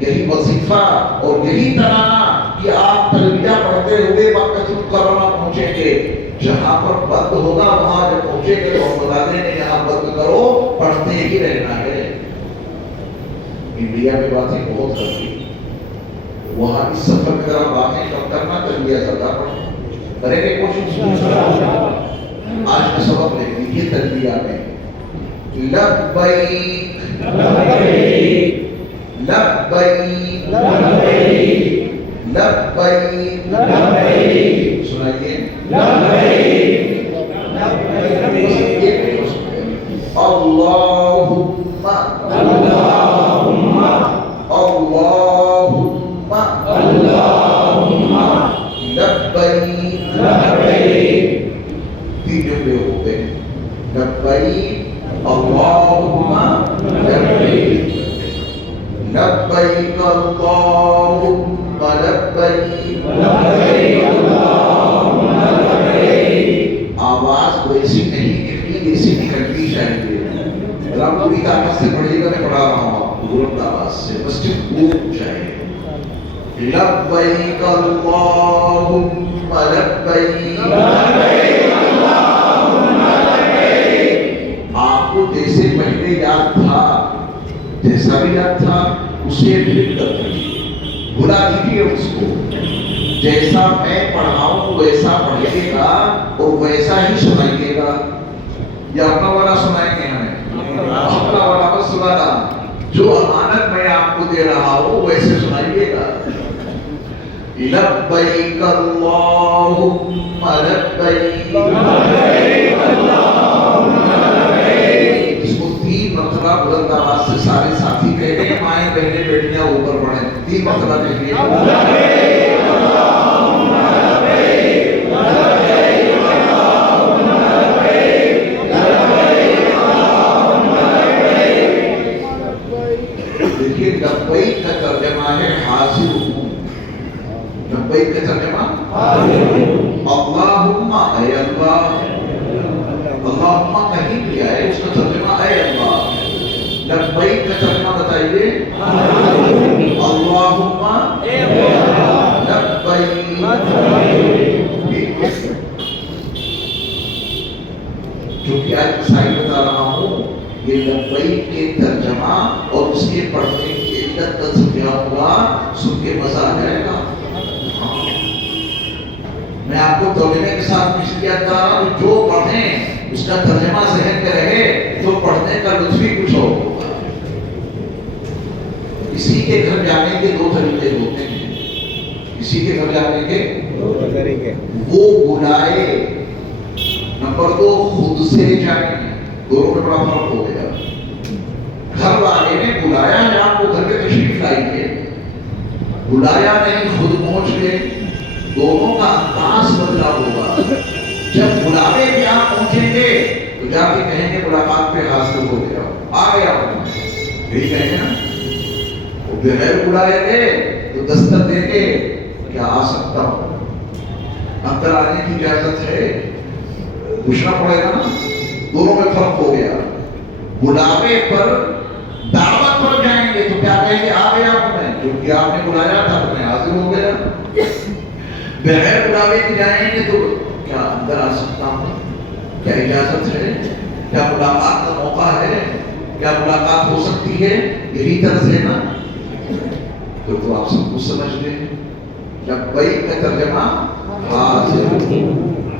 یہی وظیفہ اور یہی ترانہ کہ آپ تلبیہ پڑھتے ہوئے مکہ مکرمہ پہنچیں گے، جہاں پر بند ہوگا وہاں جب پہنچیں گے تو بتا دیں گے یہاں بند کرو، پڑھتے ہی رہنا ہے۔ انڈیا میں باتیں بہت کرتی، وہاں اس سفر میں ذرا باتیں کم کرنا، تلبیہ زیادہ پڑھنا، کریں گے کوشش۔ آج کا سبق لے لیجیے تلبیہ میں، لبیک لبیک لبیک لبیک لبیک، سنائیے لبیک لبیک، اللہم اللہم اللہم اللہم لبیک لبیک، تین جملے ہو گئے، لبیک اللہم لبیک لبیک اللہم لبیک لبیک اللہم لبیک۔ آواز ویسی نہیں نکلی جیسی نکلنی چاہیے، ذرا پوری طاقت سے پڑھیے گا، میں پڑھا رہا ہوں آپ کو بلند آواز سے، بس خوب چاہیے، لبیک اللہم لبیک لبیک اللہم لبیک۔ آپ کو جیسے پہلے یاد تھا، جیسا بھی یاد تھا اسے ریپیٹ کر دیجیے، بھلا دیجیے اس کو، جیسا میں پڑھاؤں ویسا پڑھیے گا اور ویسا ہی سنائیے گا۔ یا اپنا والا سنائیں گے ہمیں، اپنا والا بس سنانا، جو امانت میں آپ کو دے رہا ہوں ویسے سنائیے گا۔ لبیک اللہم لبیک لبیک اللہم لبیک۔ اس کو 3 مرتبہ بلند آواز سے سارے ساتھی کہتے ہیں، مائیں بہنیں بیٹیاں اوپر پڑھیں، 3 مرتبہ کہیے لبیک اللہم لبیک لبیک اللہم لبیک لبیک اللہم لبیک۔ دیکھیے لبیک کا ترجمہ ہے حاضر ہوں، لبیک کا ترجمہ اللہم اے اللہ، اللہم کہیں بھی آئے اس کا ترجمہ اے اللہ، لبیک کا ترجمہ بتائیے اللہم اے اللہ لبیک۔ جو کہ آج مسائل بتا رہا ہوں یہ لبیک کے ترجمہ اور اس کے پڑھنے کی علت کا سمجھاؤں گا، سن کے مزہ آ جائے گا۔ میں آپ کو ترجمے کے ساتھ پیش کیا جا رہا ہوں، جو پڑھیں اس کا ترجمہ ذہن میں رہے تو پڑھنے کا لطف ہی کچھ اور ہوگا۔ کسی کے گھر جانے کے 2 طریقے ہوتے ہیں، کسی کے گھر جانے کے 2 طریقے، وہ بلائے، نمبر 2 خود سے جائیں، دونوں میں بڑا فرق ہو گیا۔ گھر والے نے بلایا ہے آپ کو، گھر پہ تشریف لائیے، بلایا نہیں خود پہنچ گئے، دونوں کا انداز بدلا ہوگا۔ جب بلاوے پہ آپ پہنچیں گے تو جا کے کہیں گے ملاقات پہ حاضر ہو گیا، آ گیا ہوں، یہی کہیں گے نا۔ وہ بغیر بلائے گے تو دستک دیں گے کیا آ سکتا ہوں، اندر آنے کی اجازت ہے، پوچھنا پڑے گا نا۔ دونوں میں فرق ہو گیا۔ بلاوے پر دعوت پر جائیں گے تو کیا کہیں گے آ گیا ہوں میں، کیونکہ آپ نے بلایا تھا تو میں حاضر ہو گیا۔ بغیر بلاوے کی جائیں گے تو کیا اندر آ سکتا ہوں، کیا اجازت ہے، کیا ملاقات کا موقع ہے، کیا ملاقات ہو سکتی ہے، یہی طرز ہے نا۔ تو آپ سب کچھ سمجھ لیں۔ لبیک کا ترجمہ حاضر،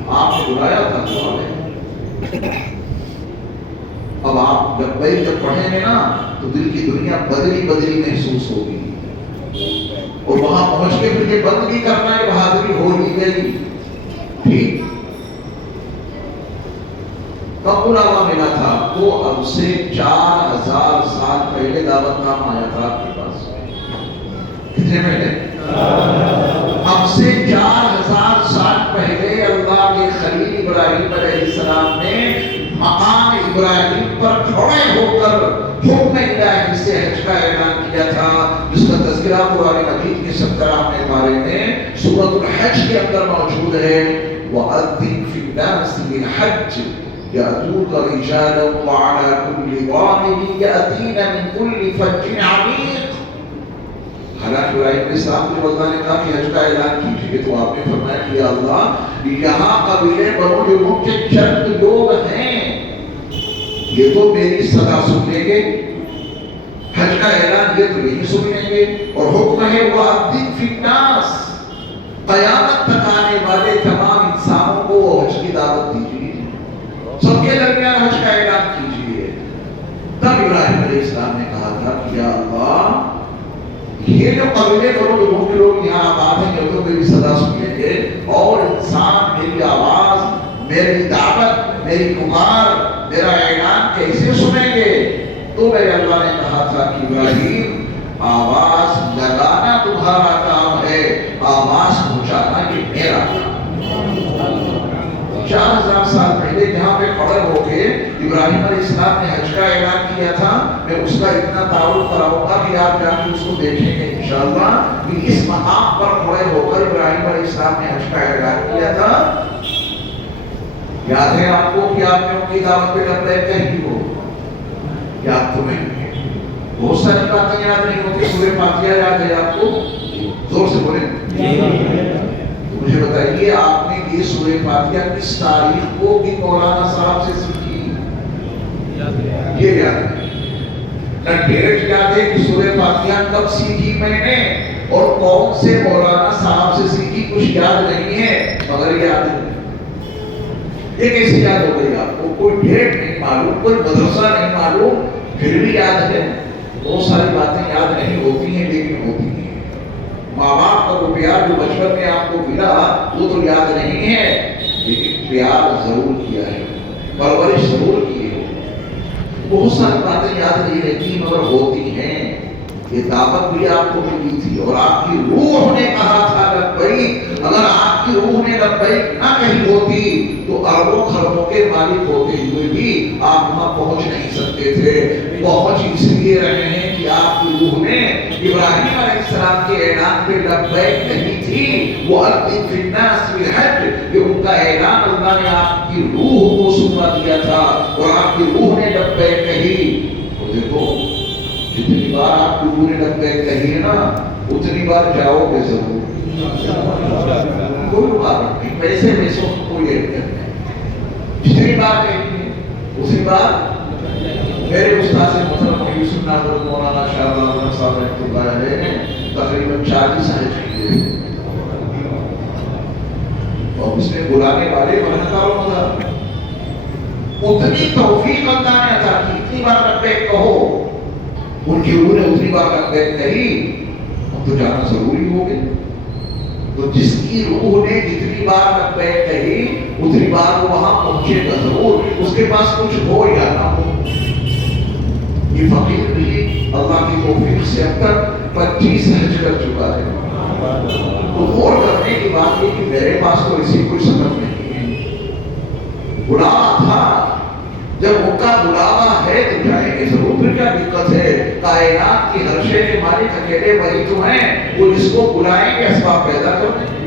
آپ نے بلایا تھا تو آ گئے۔ اب آپ لبیک جب پڑھیں گے نا تو دل کی دنیا بدلی بدلی محسوس ہوگی، اور وہاں پہنچ کے پھر یہ بند نہیں کرنا ہے بہادری ہو ہی گئی، ٹھیک۔ کب بلاوا ملا تھا آپ کو؟ اب سے 4000 سال پہلے دعوت نامہ آیا تھا آپ کے پاس، کتنے پہلے؟ اب سے 4000 سال پہلے اللہ کے خلیل ابراہیم علیہ السلام نے مقام ابراہیم پر کھڑے ہو کر حکم الہی سے حج کا اعلان کیا تھا، جس کا تذکرہ قرآن مجید کے 17ویں پارے میں سورۃ الحج کے اندر موجود ہے۔ وَأَذِّن فِي النَّاسِ بِالْحَجِّ يَأْتُوكَ رِجَالًا وَعَلَى كُلِّ ضَامِرٍ يَأْتِينَ مِنْ كُلِّ فَجٍّ عَمِيقٍ۔ جناب ابراہیم علیہ السلام کو اللہ نے کہا کہ حج کا اعلان کیجیے تو آپ نے فرمایا کہ یا اللہ یہاں قبیلے بنو جرہم کے چند لوگ ہیں، یہ تو میری صدا سن لیں گے، حج کا اعلان یہ تو نہیں سن لیں گے، اور حکم ہے وَأَذِّن فِي النَّاسِ، قیامت تک آنے والے تمام انسانوں کو حج کی دعوت دیجیے، سب کے درمیان حج کا اعلان کیجیے۔ تب ابراہیم علیہ السلام نے کہا تھا کہ یا اللہ یہ جو قبیلے بنو جرہم کے لوگ یہاں آباد ہیں یہ تو میری صدا سن لیں گے، اور انسان میری آواز، میری دعوت، میری پکار، میرا اعلان کیسے سنیں گے؟ تو میرے اللہ نے کہا تھا کہ ابراہیم آواز لگانا تمہارا کام ہے، آواز پہنچانا یہ میرا کام۔ 4000 سال پہلے جہاں پہ کھڑے ہو کے ابراہیم علیہ السلام نے حج کا اعلان کیا تھا، میں اس کا اتنا تعارف کراؤں گا کہ آپ جا کے اس کو دیکھیں گے انشاءاللہ کہ اس مقام پر کھڑے ہو کر ابراہیم علیہ السلام نے حج کا اعلان کیا تھا۔ یاد ہے آپ کو کہ آپ نے ان کی دعوت پہ لبیک کہی ہو؟ یاد تو نہیں ہے، بہت ساری باتیں یاد نہیں ہوتی، سورہ فاتحہ یاد ہے آپ کو؟ زور سے بولیں۔ مجھے بتائیے آپ نے یہ سورہ فاتحہ کس تاریخ کو بھی مولانا صاحب سے سیکھی؟ یہ یاد ہے نہ ڈیٹ یاد ہے کہ سورہ فاتحہ کب سیکھی میں نے اور کون سے مولانا صاحب سے سیکھی، کچھ یاد نہیں ہے، مگر یاد ہے۔ یہ کیسے یاد ہو گئی آپ کو؟ کوئی ڈیٹ نہیں معلوم، کوئی مدرسہ نہیں معلوم، پھر بھی یاد ہے۔ بہت ساری باتیں یاد نہیں ہوتی ہیں لیکن ہوتی ہیں۔ ماں باپ کا وہ پیار جو بچپن میں آپ کو ملا وہ تو یاد نہیں ہے، لیکن پیار ضرور کیا ہے، پرورش ضرور کی ہے۔ بہت ساری باتیں یاد نہیں رہتی مگر ہوتی ہیں۔ یہ دعوت بھی آپ کو ملی تھی اور آپ کی روح نے کہا تھا لبیک، اگر آپ کی روح نے لبیک نہ کہی ہوتی تو اربوں خربوں کے مالک ہوتے ہوئے بھی آپ وہاں پہنچ نہیں سکتے تھے۔ پہنچ اس لیے رہے ہیں کہ آپ کی روح نے ابراہیم علیہ السلام کے اعلان پہ لبیک نہیں تھی، وہ اذن فی الناس بالحج، یہ ان کا اعلان اللہ نے آپ کی روح کو سنا دیا تھا اور آپ کی روح نے لبیک کہی۔ تو دیکھو جتنی بار آپ کی روح نے لبیک کہی ہے نا اتنی بار جاؤ گے ضرور، کوئی بات نہیں، پیسے پیسوں کوئی اہمیت نہیں، جتنی بار کہی ہے اسی بار۔ میرے استاد محترم یوسف ناظر مولانا شاہ عبداللہ صاحب رحمۃ اللہ علیہ نے تقریباً 40 حج کیے اور اس نے بلانے والے بہنکاروں کا اتنی توفیق اللہ نے عطا کی، اتنی بار لبیک کہو، ان کی روح نے اتنی بار لبیک کہی، اب تو جانا ضروری ہو گیا۔ تو جس کی روح نے جتنی بار لبیک کہی اتنی بار وہ وہاں پہنچے گا ضرور، اس کے پاس کچھ ہو یا نہ ہو۔ یہ فقیر بھی اللہ کی توفیق سے اب تک 25 حج کر چکا ہے۔ تو غور کرنے کی بات یہ کہ میرے پاس تو اسی کوئی سبب نہیں ہے، بلاوا تھا، جب ان کا بلاوا ہے تو جائیں گے ضرور، پھر کیا دقت ہے؟ کائنات کی ہر شے کے مالک اکیلے وہی تو ہیں، وہ جس کو بلائیں گے اسباب پیدا کر دیں گے۔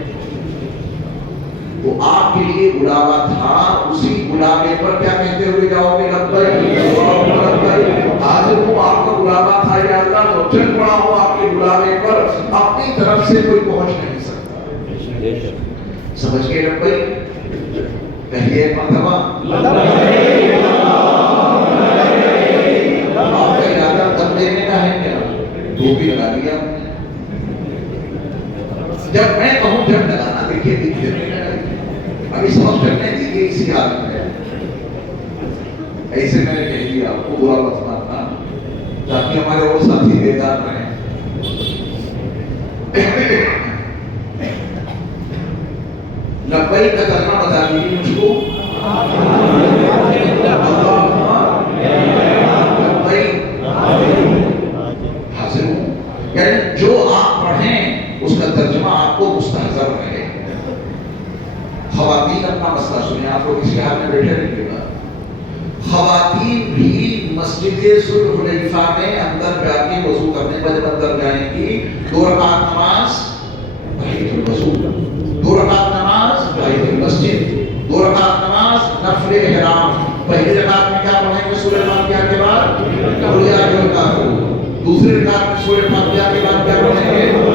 تو آپ کے لیے بلاوا تھا، اسی بلاوے پر کیا کہتے ہوئے جاؤ گے؟ لبیک لبیک۔ آج وہ آپ کا بلاوا تھا یا اللہ تو چل پڑا ہو آپ کے بلاوے پر، اپنی طرف سے کوئی پہنچ نہیں سکتا۔ سمجھ گئے لبیک؟ کہیے مرتبہ آپ کا ارادہ تب دینے کا ہے کیا؟ ٹوپی لگا دیا جب میں کہوں جب لگانا، دیکھیے دیکھیے اب اس وقت چلنے دیجیے اسی حالت میں، ایسے میں نے کہہ دیا آپ کو برا مت ماننا تاکہ ہمارے اور ساتھی بیدار رہیں۔ لبیک کا ترجمہ بتا دیجیے مجھ کو۔ حاضر ہوں، یعنی جو آپ پڑھیں اس کا ترجمہ آپ کو مستحضر رہے۔ خواتین اپنا مسئلہ سنیں، آپ لوگ اس حال میں بیٹھے رہیے گا۔ خواتین بھی مسجد ذوالحلیفہ میں اندر جا کے وضو کرنے پر جب اندر جائیں گی 2 رکعت نماز تحیۃ الوضو، 2 رکعت نماز تحیۃ المسجد، 2 رکعت نماز نفل احرام۔ پہلی رکعت میں کیا پڑھیں گے سورہ فاتحہ کے بعد؟ قل یا ایھا الکافرون۔ دوسری رکعت میں سورہ فاتحہ کے بعد کیا پڑھیں گے؟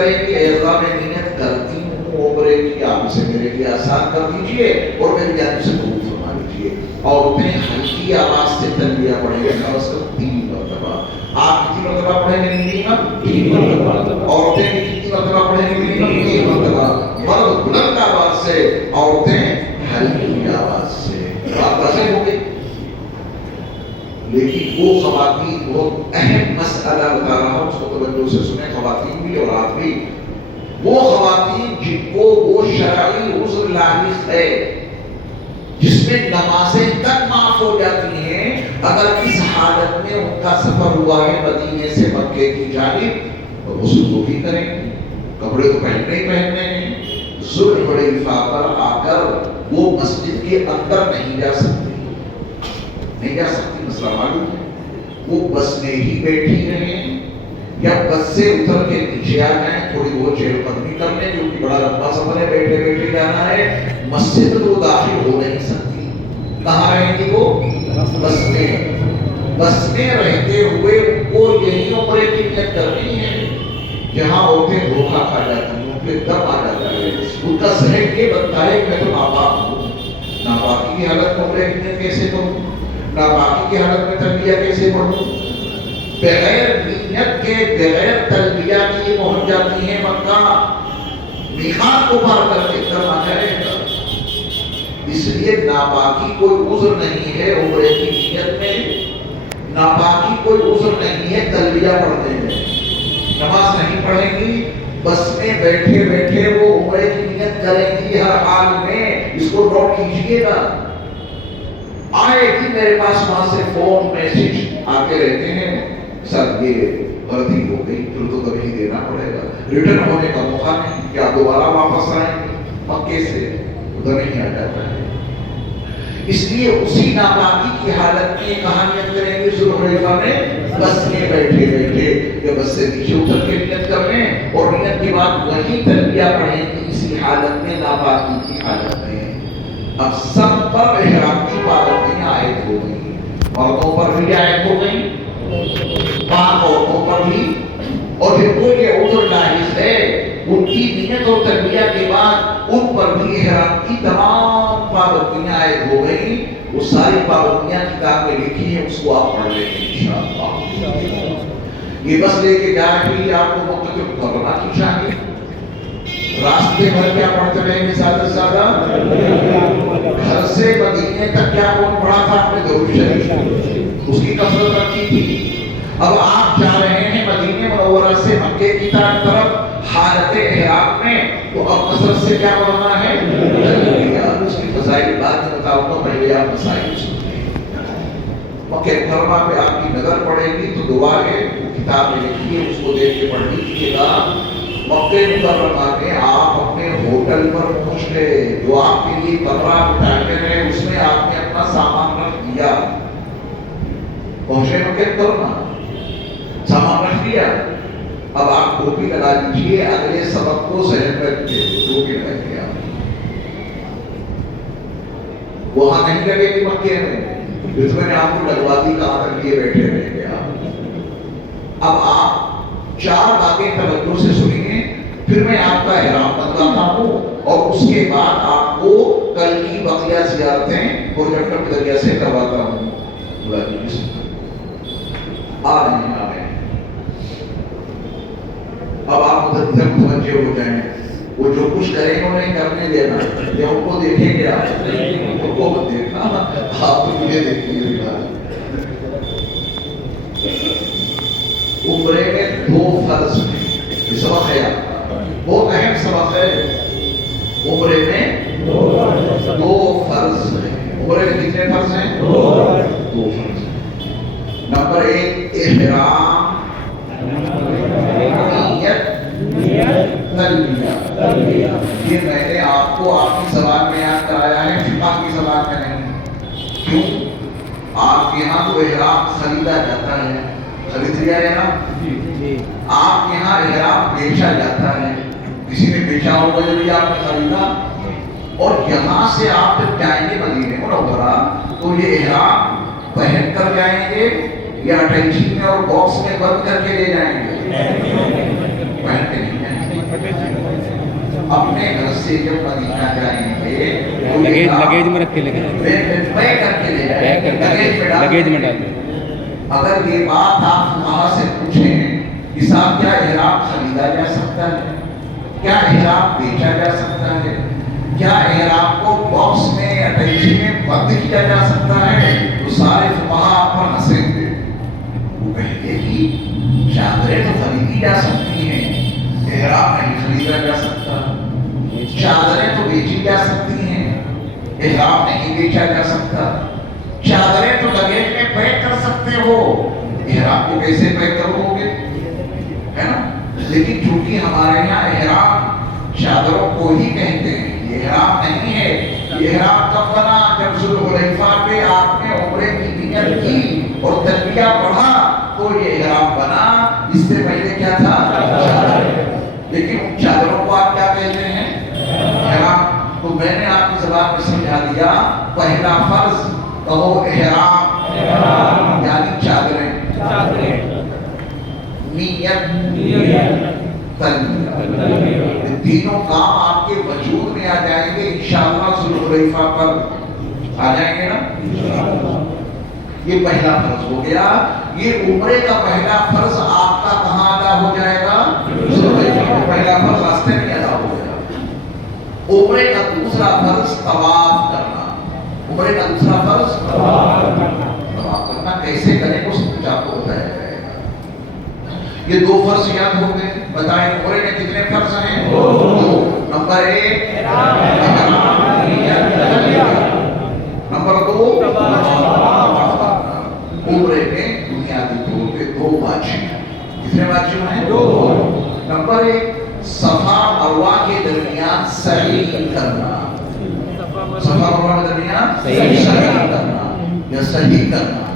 کریں کہ اے اللہ میں نیت کرتی ہوں عمرے کی، آپ اسے میرے لیے آسان کر دیجئے اور میری جانب سے قبول فرما لیجئے۔ عورتیں ہلکی آواز سے تلبیہ پڑھیں گے، کم از کم 3 مرتبہ۔ آپ کتنی مرتبہ پڑھیں گے؟ منیمم 3 مرتبہ۔ عورتیں بھی کتنی مرتبہ پڑھیں گے؟ منیمم 3 مرتبہ۔ مرد بلند آواز سے، عورتیں ہلکی آواز سے۔ بات واضح ہو گئی؟ لیکن وہ خواتین، بہت اہم مسئلہ بتا رہا ہوں، اس کو توجہ سے سنیں خواتین بھی اور آپ بھی، وہ خواتین جن کو وہ شرعی عذر لاحق ہے جس میں نمازیں تک معاف ہو جاتی ہیں، اگر اس حالت میں ان کا سفر ہوا ہے مدینے سے مکے کی جانب، تو غسل وہ بھی کریں گے، کپڑے تو پہننے ہی پہننے ہیں۔ ذوالحلیفہ پر آ کر وہ مسجد کے اندر نہیں جا سکتی، مسئلہ معلوم ہے۔ وہ بس میں ہی بیٹھی رہیں یا بس سے اتر کے نیچے آ جائیں، تھوڑی بہت چہل قدمی کر لیں کیونکہ بڑا لمبا سفر ہے، بیٹھے بیٹھے جانا ہے۔ مسجد تو داخل ہو نہیں سکتی، کہاں رہیں گی وہ؟ بس میں۔ بس میں رہتے ہوئے وہ یہی عمرے کی نیت کرنی ہے جہاں عورتیں دھوکہ کھا جاتی ہیں، ان پہ دم آ جاتا ہے، ان کا ذہن یہ بنتا ہے کہ میں تو ناپاک ہوں، ناپاکی کی حالت میں عمرے کی نیت کیسے کروں، ناپاکی کی حالت میں تلبیہ کیسے پڑھوں؟ بغیر نیت کے، بغیر تلبیہ کی پہنچ جاتی ہیں مکہ، میقات کو پار کر کے کرنا چاہے گا۔ اس لیے ناپاکی کوئی عذر نہیں ہے عمرے کی نیت میں، ناپاکی کوئی عذر نہیں ہے تلبیہ پڑھنے میں۔ نماز نہیں پڑھیں گی، بس میں بیٹھے بیٹھے وہ عمرے کی نیت کریں گی ہر حال میں، اس کو نوٹ کیجئے گا۔ آئے کہ میرے پاس وہاں سے فون میسج آتے رہتے ہیں، سر یہ غلطی ہو گئی، پھر تو کبھی دینا پڑے گا، ریٹرن ہونے کا موقع نہیں، کیا دوبارہ واپس آئیں گے مکے سے؟ ادھر نہیں آ جاتا ہے۔ اس لیے اسی ناپاکی کی حالت میں کہاں نیت کریں گے؟ ذوالحلیفہ میں بس میں بیٹھے بیٹھے یا بس سے نیچے اتر کے نیت کر لیں اور نیت کے بعد وہی تلبیہ پڑھیں گے اسی حالت میں، ناپاکی کی حالت میں۔ اب سب پر احرام کی پابندیاں عائد ہو گئی، مردوں پر بھی عائد ہو گئی، پاک عورتوں پر بھی، اور پھر کوئی یہ عذر لاحق ہے ان کی نیت اور تلبیہ کے بعد ان پر بھی احرام کی تمام پابندیاں عائد ہو گئی۔ وہ ساری پابندیاں کتاب میں لکھی ہیں، اس کو آپ پڑھ لیں گے انشاءاللہ۔ یہ بس لے کے جا رہی آپ کو مکہ مکرمہ کی چاہیے، راستے بھر کیا پڑھتے رہیں گے؟ زیادہ سے زیادہ گھر سے مدینے تک کیا کون پڑھا تھا؟ آپ نے درود شریف، اس کی کثرت رکھی تھی۔ اب آپ جا رہے ہیں مدینے منورہ سے مکے کی طرف حالت احرام میں، تو اب کثرت سے کیا پڑھنا ہے؟ تلبیہ۔ اس کی فضائل بعد میں بتاؤں گا، پہلے آپ مسائل سنیں۔ مکہ مکرمہ پہ آپ کی نظر پڑے گی تو دعا ہے، کتاب میں لکھی ہے، اس کو دیکھ کے پڑھ لیجیے گا۔ مکہ مکرمہ میں آپ اپنے ہوٹل پر پہنچ گئے، جو آپ کے لیے کمرہ بٹھاتے رہے اس میں آپ نے اپنا سامان رکھ دیا، پہنچے مکہ مکرمہ، سامان رکھ دیا۔ اب آپ ٹوپی لگا لیجیے، اگلے سبق کو ذہن میں رکھیے، ٹوپی لگا دیا، وہاں نہیں لگے گی مکے میں، جس میں نے آپ کو لگوا دی، کہاں تک لیے بیٹھے رہیں گے آپ۔ اب آپ 4 باتیں توجہ سے سنیے، پھر میں آپ کا احرام بتلاتا ہوں اور اس کے بعد آپ کو کل کی بقیہ زیارتیں پروجیکٹر کے ذریعے سے کرواتا ہوں۔ آ رہے ہیں۔ اب آپ ادھر متوجہ ہو جائیں، وہ جو کچھ کریں گے انہیں کرنے دینا، یا ان کو دیکھیں گے آپ، ان کو مت دیکھنا، آپ کو مجھے دیکھیے۔ عمرے میں 2 فرض ہیں، یہ سبق ہے آپ کا، بہت اہم سبق ہے۔ عمرے میں 2 فرض ہیں۔ عمرے میں کتنے فرض ہیں؟ 2 فرض ہیں۔ نمبر 1 احرام، تلبیہ۔ یہ میں نے آپ کو آپ کی زبان میں یاد کرایا ہے، فقہ کی زبان میں نہیں۔ کیوں؟ آپ کے یہاں تو احرام خریدا جاتا ہے، خرید لیا ہے نا؟ آپ کے یہاں احرام بیچا جاتا ہے، کسی نے بیچا ہوگا جو بھی آپ نے خریدا، اور یہاں سے آپ جب جائیں گے مدینے منورہ تو یہ احرام پہن کر جائیں گے یا اٹیچی میں اور باکس میں بند کر کے لے جائیں گے؟ پہن کے نہیں جائیں گے، اپنے گھر سے جب مدینہ جائیں گے لگیج میں رکھ کے لے جائیں، لگیج میں ڈال دیں۔ اگر یہ بات آپ وہاں سے پوچھیں کہ صاحب کیا احرام خریدا جا سکتا ہے، کیا احرام بیچا جا سکتا ہے، کیا احرام کو باکس میں اٹیچی میں بند کیا جا سکتا ہے، تو سارے فقہا آپ پر ہنسیں گے۔ وہ کہیں گے کہ چادریں تو خریدی جا سکتی ہیں، احرام نہیں خریدا جا سکتا، چادریں تو بیچی جا سکتی ہیں، احرام نہیں بیچا جا سکتا، چادریں تو لگیج میں پیک کر سکتے ہو، احرام کو کیسے پیک کرو گے، ہے نا؟ لیکن چونکہ ہمارے یہاں احرام چادروں کو ہی کہتے ہیں، یہ احرام نہیں ہے۔ یہ احرام کب بنا؟ جب ذوالحلیفہ پہ آپ نے عمرے کی نیت کی اور تلبیہ پڑھا تو یہ احرام بنا۔ اس سے پہلے کیا تھا؟ چادر۔ لیکن ان چادروں کو آپ کیا کہتے ہیں؟ احرام۔ تو میں نے آپ کی زبان میں سمجھا دیا، پہلا فرض کہو احرام، یعنی چادریں، نیت، تلبیہ، تینوں کام آپ کے وجود میں آ جائیں گے انشاءاللہ ذوالحلیفہ پر آ جائیں گے نا۔ یہ پہلا فرض ہو گیا۔ یہ عمرے کا پہلا فرض آپ کا کہاں ادا ہو جائے گا؟ ذوالحلیفہ۔ پہلا فرض راستے میں ادا ہو گیا۔ عمرے کا دوسرا فرض طواف کرنا۔ عمرے کا دوسرا فرض طواف کرنا۔ کیسے کریں وہ سب کچھ آپ کو بتایا جائے گا۔ یہ دو فرض یاد ہو گئے۔ بتائیں عمرے میں کتنے فرض ہیں؟ دو۔ نمبر ایک نمبر دو عمرے میں بنیادی طور پہ دو واجب ہیں۔ کتنے واجب ہیں؟ دو۔ نمبر ایک صفا مروہ کے درمیان سعی کرنا۔ صفا مروہ کے درمیان سعی کرنا یا صحیح کرنا۔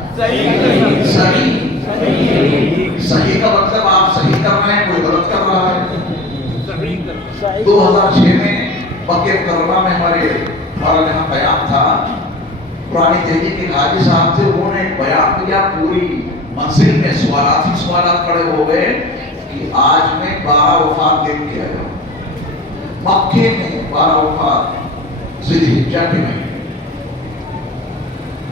صحیح کا مطلب آپ صحیح کر رہے ہیں، کوئی غلط کر رہا ہے۔ 2006 میں مکہ مکرمہ میں ہمارا یہاں قیام تھا۔ پرانی دہلی کے حاجی صاحب تھے، انہوں نے بیان کیا، پوری منزل میں سوالات ہی سوالات کھڑے ہو گئے کہ آج میں 12 وفات دیکھ کے آیا ہوں۔ مکے میں 12 وفات ذی الحجہ کے مہینے،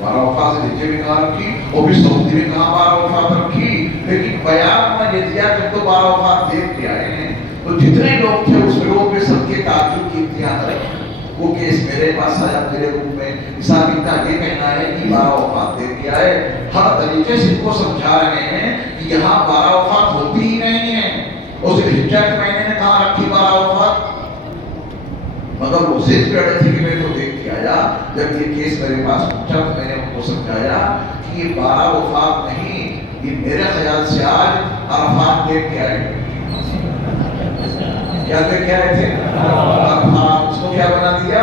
12 وفات ذی الحجہ میں کہاں رکھی، اور بھی سعودی میں کہاں 12 وفات رکھی، لیکن بیان میں یہ دیا جب تو 12 وفات دیکھ کے آئے ہیں تو جتنے لوگ تھے اس لوگ میں سب کے تعجب کی امتحان رکھی۔ وہ کیس میرے پاس آیا، میرے روم میں حساب کا یہ کہنا ہے کہ 12 وفات دیکھ کے آئے۔ ہر طریقے سے ان کو سمجھا رہے ہیں کہ یہاں 12 وفات ہوتی ہی نہیں ہے، اور ذی الحجہ کے مہینے میں کہاں رکھی 12 وفات؟ مگر وہ ضد پہ اڑے تھے کہ میں تو دیکھ کے آیا۔ جب یہ کیس میرے پاس پہنچا تو میں نے ان کو سمجھایا کہ یہ 12 وفات نہیں، یہ میرے خیال سے آج عرفات دیکھ کے آئے۔ کیا دیکھ کے آئے تھے؟ عرفات۔ اس کو کیا بنا دیا؟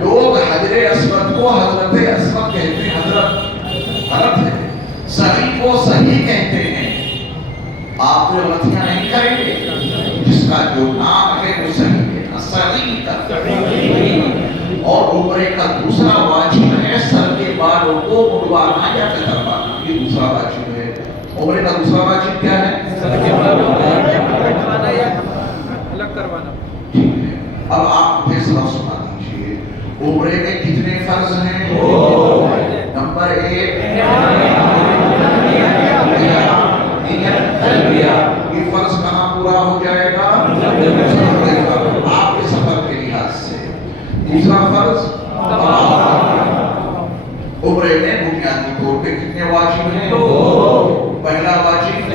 لوگ حجر اسود کو حضرت اسود کہتے ہیں، حضرت غلط ہے۔ صحیح کو صحیح کہتے ہیں۔ آپ تو غلطیاں نہیں کریں گے، جس کا جو نام ہے وہ صحیح ہے، صحیح کا۔ اور عمرے کا دوسرا واجب ہے سر کے بالوں کو مڑوانا یا کتروانا، یہ دوسرا واجب ہے۔ عمرے کا دوسرا واجب کیا ہے؟ سر کے بالوں کو کٹوانا یا الگ کروانا۔ ٹھیک ہے، اب آپ مجھے سبق سنا دیجیے، عمرے میں کتنے فرض ہیں؟ نمبر ایک یہ فرض کہاں پورا ہو جائے گا؟ آپ کے سفر کے لحاظ سے۔ دوسرا فرض عمرے میں بنیادی طور پہ کتنے واجب ہیں؟ پہلا واجب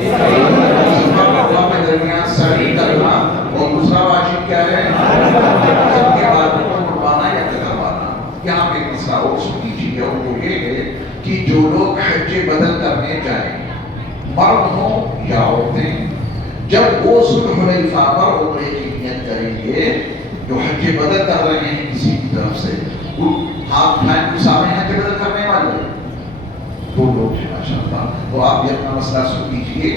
صفا مروہ کے درمیان سعی کرنا، اور دوسرا واجب کیا ہے؟ سب کے بعد مڑوانا یا کتروانا۔ یہاں پہ ایک مسئلہ اور سن لیجیے، اور وہ یہ ہے کہ جو لوگ حج بدل کرنے جائیں، مرد ہوں یا عورتیں، جب وہ ذوالحلیفہ پر عمرے کی نیت کریں گے، جو حج بدل کر رہے ہیں کسی کی طرف سے، ہاتھ اٹھائیں تو سامنے حج بدل کرنے والے دو لوگ ہیں ماشاءاللہ۔ تو آپ یہ اپنا مسئلہ سن لیجیے،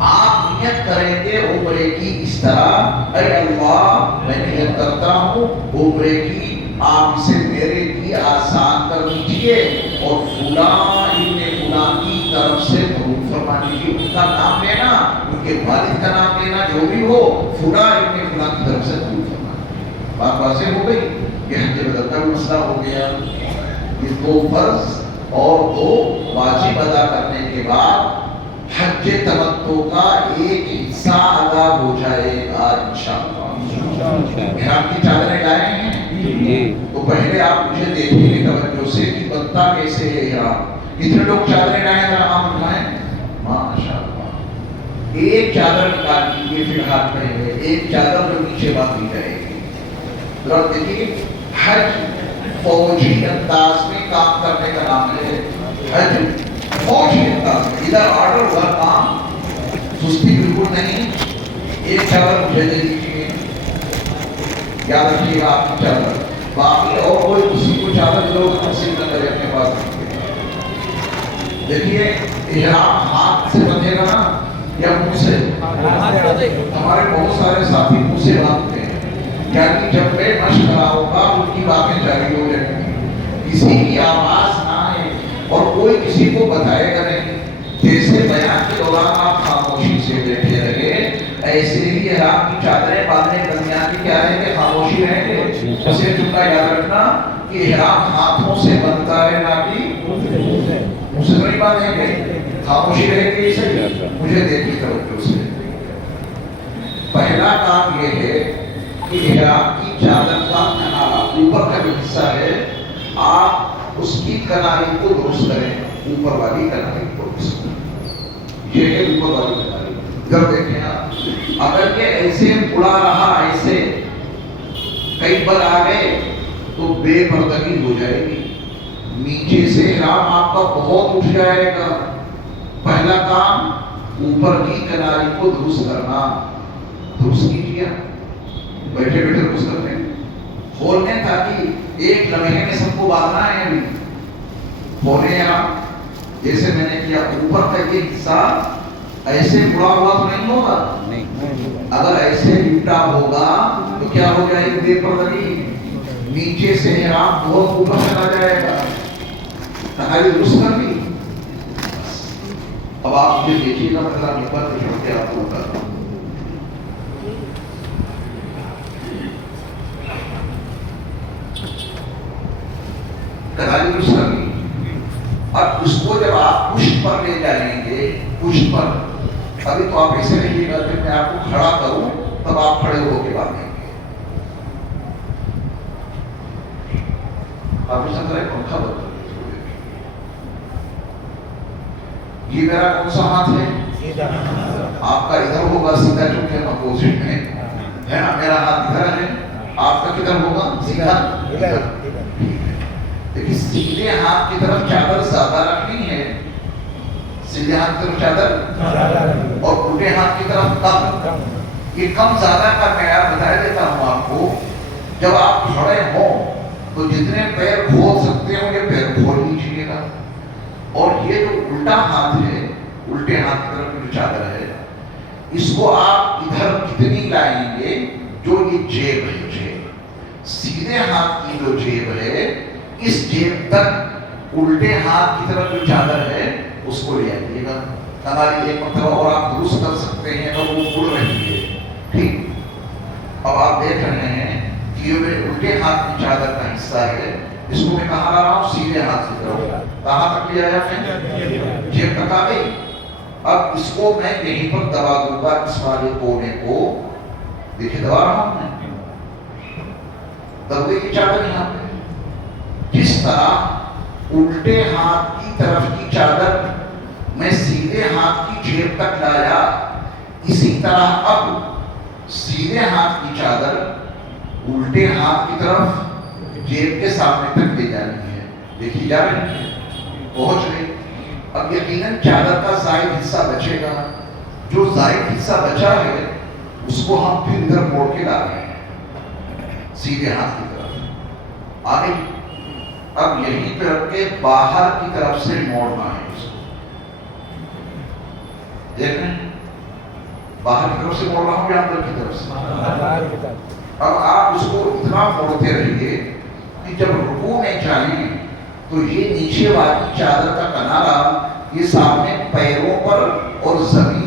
آپ نیت کریں گے عمرے کی اس طرح، اے اللہ میں نیت کرتا ہوں عمرے کی، آپ اسے میرے لیے آسان کر دیجیے، اور فلاں ابن فلاں کی طرف سے قبول فرما دیجیے۔ ان کا نام لینا، ان کہ والد کا نام لینا جو بھی ہو فلاں ابن فلاں کی طرف سے قبول کرنا. بات واضح ہو گئی. یہ حج بدل کا بھی مسئلہ ہو گیا. یہ 2 فرض اور 2 واجب ادا کرنے کے بعد حج تمتع کا ایک حصہ ادا ہو جائے گا انشاءاللہ. احرام کی چادریں لائے ہیں تو پہلے آپ مجھے دیکھیے توجہ سے کہ بنتا کیسے ہے احرام. کتنے لوگ چادریں لائے ذرا ہاتھ اٹھائیں. ماشاءاللہ. ایک چادر نکال لیجیے پھر ہاتھ پہلے. ایک چادر جو نیچے باندھی جائے گی. ذرا دیکھیے حج فوجی انداز میں کام کرنے کا نام ہے. حج فوجی انداز میں ادھر آرڈر ہوا کام سستی بالکل نہیں. ایک چادر مجھے دے دیجیے. یاد رکھیے گا آپ کی چادر. باقی اور کوئی کسی کو چادر لوگ تقسیم نہ کرے اپنے پاس. دیکھیے احرام ہاتھ سے بندھے گا نا یا منہ سے؟ ہمارے بہت سارے ساتھی منہ سے باندھتے ہیں. یعنی جب میں مشق کرا ہوگا ان کی باتیں جاری ہو جائیں گی. کسی کی آواز نہ آئے اور کوئی کسی کو بتائے گا نہیں. جیسے بیان کے دوران آپ خاموشی سے بیٹھے رہے ایسے ہی احرام کی چادریں باندھنے درمیان کی کیا ہے کہ خاموشی رہیں گے. اسے جملہ یاد رکھنا کہ احرام ہاتھوں سے بنتا ہے نہ کہ منہ سے نہیں باندھیں گے. خاموشی رہے گی. اسے مجھے دیکھیے توجہ سے. پہلا کام یہ ہے کہ احرام کی چادر کا کنارہ اوپر کا جو حصہ ہے آپ اس کی کناری کو درست کریں. اوپر والی کناری کو درست کریں. یہ ہے اوپر والی کناری. جب دیکھیں آپ اگر یہ ایسے اڑا رہا ایسے کئی بار آ گئے تو بے پردگی ہو جائے گی. نیچے سے احرام آپ کا بہت اٹھ جائے گا. پہلا کام اوپر کی کناری کو درست کرنا. درست کیجیے. بیٹھے بیٹھے درست کرتے ہیں کھولنے تاکہ ایک لمحے میں سب کو باندھنا ہے. ابھی کھولے آپ جیسے میں نے کیا. اوپر کا یہ حصہ ایسے اڑا ہوا تو نہیں ہوگا. اگر ایسے لپٹا ہوگا تو کیا ہو جائے گی بے پردگی. نیچے سے احرام بہت اوپر چلا جائے گا. تہائی درست کر لی. اب آپ یہ دیکھیے گا مطلب نپر کے چھوٹے آپ کو ہوگا. کناری درست کر لی. اب اس کو جب آپ پشت پر لے جائیں گے پشت پر ابھی تو آپ ایسے رہیے گا کہ میں آپ کو کھڑا کروں تب آپ کھڑے ہو کے باندھیں گے. آپ اس طرح پنکھا بدل. یہ میرا کون سا ہاتھ ہے؟ آپ کا ادھر ہوگا سیدھا چونکہ ہم اپوزٹ میں ہے نا. میرا ہاتھ ادھر ہے. آپ کا کدھر ہوگا؟ سیدھا. لیکن سیدھے ہاتھ کی طرف چادر زیادہ رکھنی ہے. سیدھے ہاتھ کی طرف چادر اور الٹے ہاتھ کی طرف کم. یہ کم زیادہ کا معیار بتا دیتا ہوں آپ کو. جب آپ کھڑے ہوں تو جتنے پیر کھول سکتے ہو یہ پیر کھول لیجیے گا. اور یہ جو الٹا ہاتھ ہے الٹے ہاتھ کی طرف جو چادر ہے اس کو آپ ادھر کتنی لائیں گے جو یہ جیب ہے. جیب سیدھے ہاتھ کی جو جیب ہے اس جیب تک الٹے ہاتھ کی طرف جو چادر ہے اس کو لے آئیے گا. ہماری ایک مرتبہ اور آپ درست کر سکتے ہیں اور وہ اڑ رہی ہے. ٹھیک. اب آپ دیکھ رہے ہیں کہ یہ میرے الٹے ہاتھ کی چادر کا حصہ ہے. اس کو میں کہاں لا رہا ہوں؟ سیدھے ہاتھ کی طرف. کہاں تک لے آیا میں؟ جیب تک آ گئی. اب اس کو میں یہیں پر دبا دوں گا. اس والے کونے کو دیکھیں دبا رہا ہوں میں. دبے کی چادر یہاں پہ. جس طرح الٹے ہاتھ کی طرف کی چادر میں سیدھے ہاتھ کی جیب تک لایا اسی طرح اب سیدھے ہاتھ کی چادر الٹے ہاتھ کی طرف جیب کے سامنے تک لے جانی ہے. دیکھی جا رہی ہے. پہنچ گئی. اب یقیناً چادر کا زائد حصہ بچے گا. جو زائد حصہ بچا ہے اس کو ہم پھر ادھر موڑ کے لا رہے ہیں سیدھے ہاتھ کی طرف. آگے اب یہیں پہ رکھ کے باہر کی طرف سے موڑنا ہے. اس کو دیکھ رہے ہیں باہر کی طرف سے موڑ رہا ہوں یا اندر کی طرف سے. اب آپ اس کو اتنا موڑتے رہیے کہ جب رکوع میں جائیں تو یہ نیچے والی چادر کا کنارہ یہ سامنے پیروں پر اور زمین